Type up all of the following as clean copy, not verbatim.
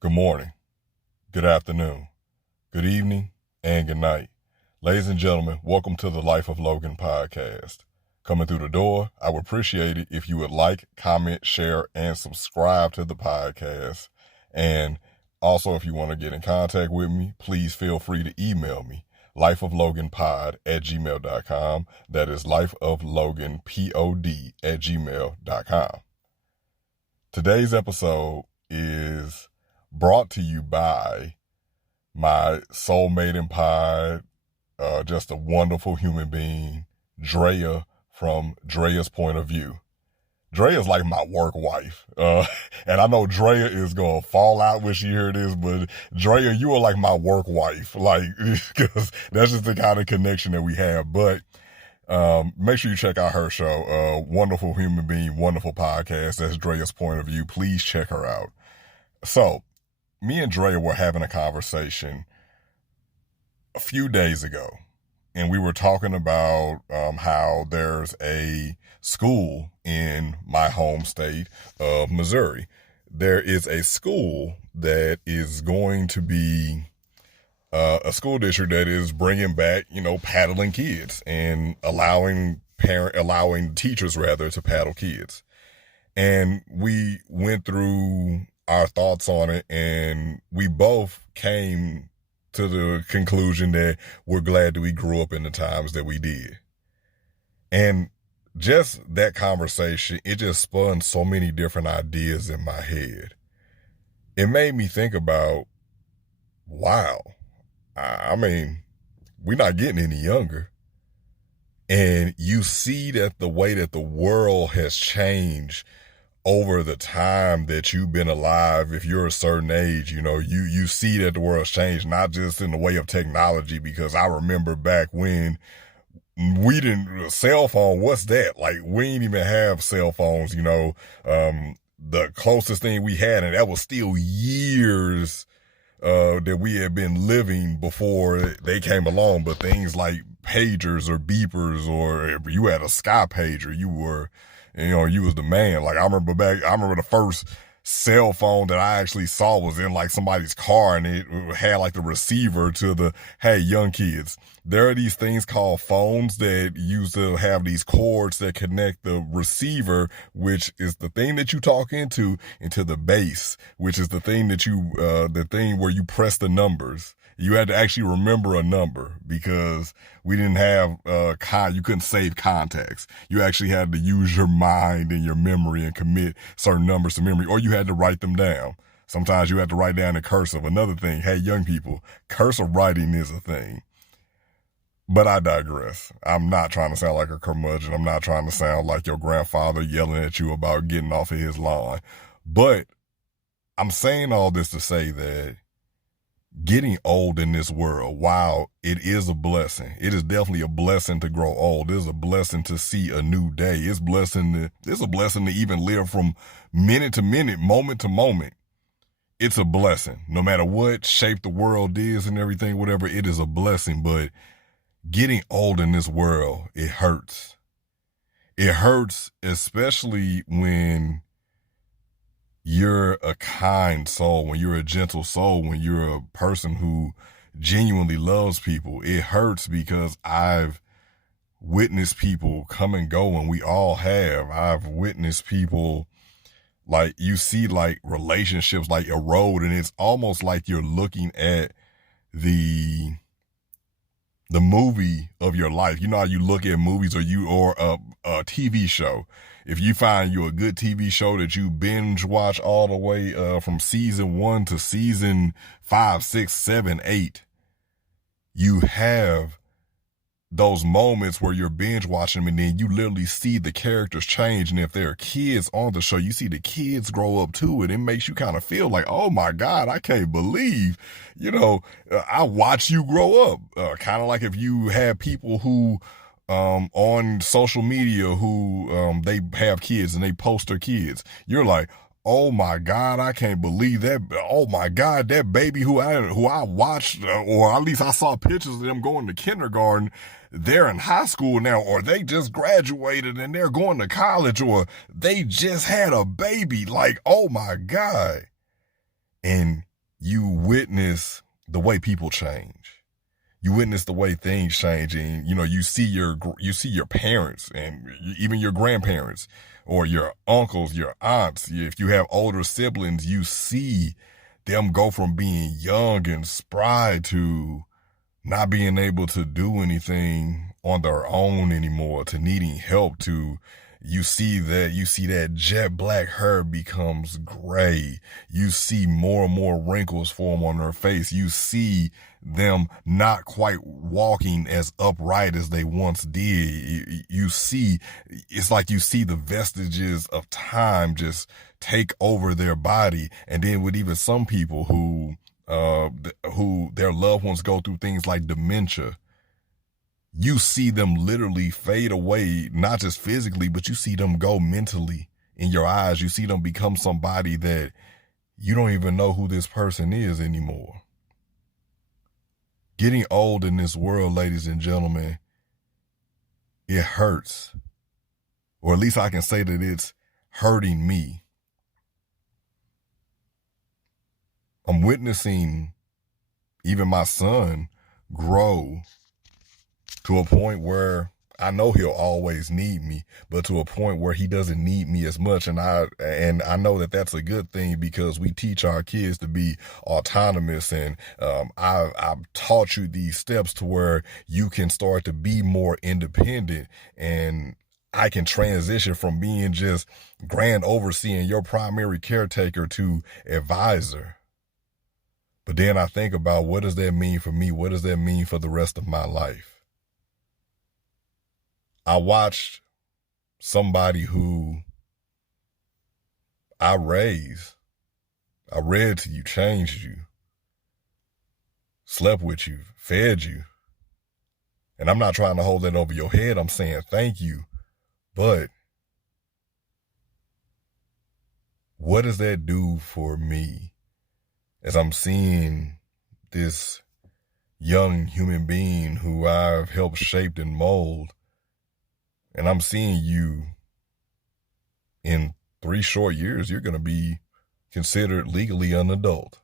Good morning, good afternoon, good evening, and good night. Ladies and gentlemen, welcome to the Life of Logan podcast. Coming through the door, I would appreciate it if you would like, comment, share, and subscribe to the podcast. And also, if you want to get in contact with me, please feel free to email me, lifeofloganpod@gmail.com. That is lifeofloganpod@gmail.com. Today's episode is brought to you by my soulmate in pod, just a wonderful human being, Drea from Drea's Point of View. Drea's like my work wife. And I know Drea is going to fall out when she hear this, but Drea, you are like my work wife. Like, because that's just the kind of connection that we have. But make sure you check out her show. Wonderful human being, wonderful podcast. That's Drea's Point of View. Please check her out. So, me and Drea were having a conversation a few days ago, and we were talking about how there's a school in my home state of Missouri. There is a school that is going to be a school district that is bringing back, paddling kids and allowing teachers rather to paddle kids. And we went through our thoughts on it, and we both came to the conclusion that we're glad that we grew up in the times that we did. And just that conversation, it just spun so many different ideas in my head. It made me think about, wow, I mean, we're not getting any younger. And you see that the way that the world has changed over the time that you've been alive. If you're a certain age, you see that the world's changed, not just in the way of technology, because I remember back when cell phone, what's that? Like, we didn't even have cell phones, the closest thing we had, and that was still years that we had been living before they came along. But things like pagers or beepers, or if you had a sky pager, you was the man. Like, I remember the first cell phone that I actually saw was in like somebody's car, and it had like the receiver to the, hey, young kids, there are these things called phones that used to have these cords that connect the receiver, which is the thing that you talk into the base, which is the thing that the thing where you press the numbers. You had to actually remember a number, because we didn't have, you couldn't save contacts. You actually had to use your mind and your memory and commit certain numbers to memory, or you had to write them down. Sometimes you had to write down in cursive. Another thing, hey, young people, cursive writing is a thing. But I digress. I'm not trying to sound like a curmudgeon. I'm not trying to sound like your grandfather yelling at you about getting off of his lawn. But I'm saying all this to say that getting old in this world, while it is a blessing, it is definitely a blessing to grow old. It is a blessing to see a new day. It's a blessing to even live from minute to minute, moment to moment. It's a blessing. No matter what shape the world is and everything, whatever, it is a blessing. But getting old in this world, it hurts. It hurts, especially when you're a kind soul, when you're a gentle soul, when you're a person who genuinely loves people. It hurts because I've witnessed people come and go, and we all have. I've witnessed people, like, you see like relationships like erode, and it's almost like you're looking at the movie of your life. You know how you look at movies or a TV show. If you find you a good TV show that you binge watch all the way from season 1 to season 5, 6, 7, 8, you have those moments where you're binge watching them, and then you literally see the characters change. And if there are kids on the show, you see the kids grow up too. And it makes you kind of feel like, oh my God, I can't believe, I watch you grow up. Kind of like if you have people who, on social media who, they have kids and they post their kids. You're like, oh my God, I can't believe that. Oh my God, that baby who I watched, or at least I saw pictures of them going to kindergarten, they're in high school now, or they just graduated and they're going to college, or they just had a baby. Like, oh my God. And you witness the way people change. You witness the way things change, and you see your parents and even your grandparents or your uncles, your aunts. If you have older siblings, you see them go from being young and spry to not being able to do anything on their own anymore, to needing help, to you see that jet black hair becomes gray. You see more and more wrinkles form on their face. You see them not quite walking as upright as they once did. You see, it's like you see the vestiges of time just take over their body. And then with even some people who their loved ones go through things like dementia, you see them literally fade away, not just physically, but you see them go mentally in your eyes. You see them become somebody that you don't even know who this person is anymore. Getting old in this world, ladies and gentlemen, it hurts. Or at least I can say that it's hurting me. I'm witnessing even my son grow to a point where I know he'll always need me, but to a point where he doesn't need me as much. And I know that that's a good thing, because we teach our kids to be autonomous. And I've taught you these steps to where you can start to be more independent, and I can transition from being just grand overseeing your primary caretaker to advisor. But then I think about, what does that mean for me? What does that mean for the rest of my life? I watched somebody who I raised, I read to you, changed you, slept with you, fed you. And I'm not trying to hold that over your head. I'm saying thank you. But what does that do for me as I'm seeing this young human being who I've helped shape and mold? And I'm seeing you in 3 short years, you're going to be considered legally an adult.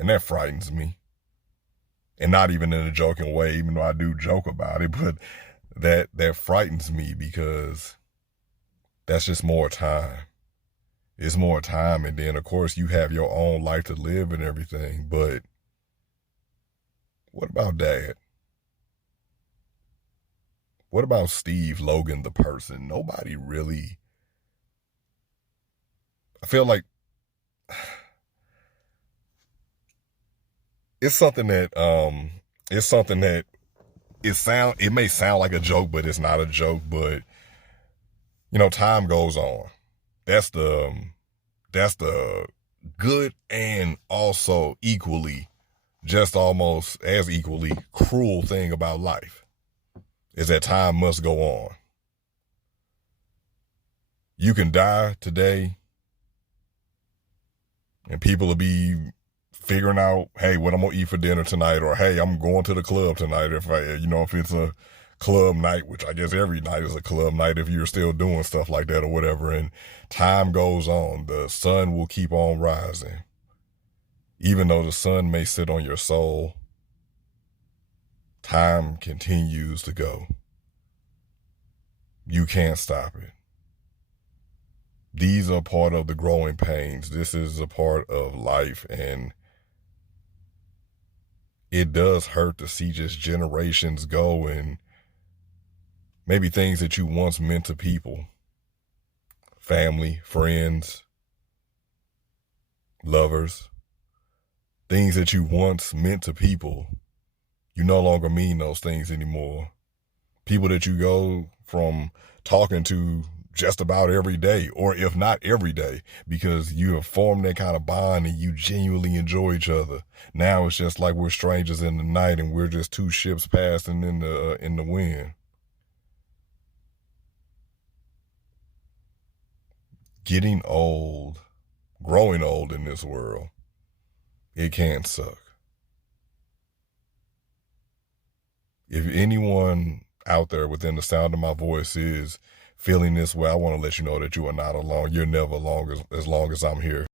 And that frightens me. And not even in a joking way, even though I do joke about it, but that frightens me, because that's just more time. It's more time. And then, of course, you have your own life to live and everything. But what about Dad? What about Steve Logan, the person? Nobody really. I feel like it's something that it may sound like a joke, but it's not a joke. But time goes on. That's the good and also equally, just almost as equally cruel thing about life, is that time must go on. You can die today, and people will be figuring out, hey, what I'm gonna eat for dinner tonight, or hey, I'm going to the club tonight. If it's a club night, which I guess every night is a club night if you're still doing stuff like that or whatever. And time goes on. The sun will keep on rising. Even though the sun may sit on your soul, time continues to go. You can't stop it. These are part of the growing pains. This is a part of life, and it does hurt to see just generations go, and maybe things that you once meant to people, family, friends, lovers, things that you once meant to people, you no longer mean those things anymore. People that you go from talking to just about every day, or if not every day, because you have formed that kind of bond and you genuinely enjoy each other. Now it's just like we're strangers in the night, and we're just 2 ships passing in the wind. Getting old, growing old in this world, it can suck. If anyone out there within the sound of my voice is feeling this way, I want to let you know that you are not alone. You're never alone as long as I'm here.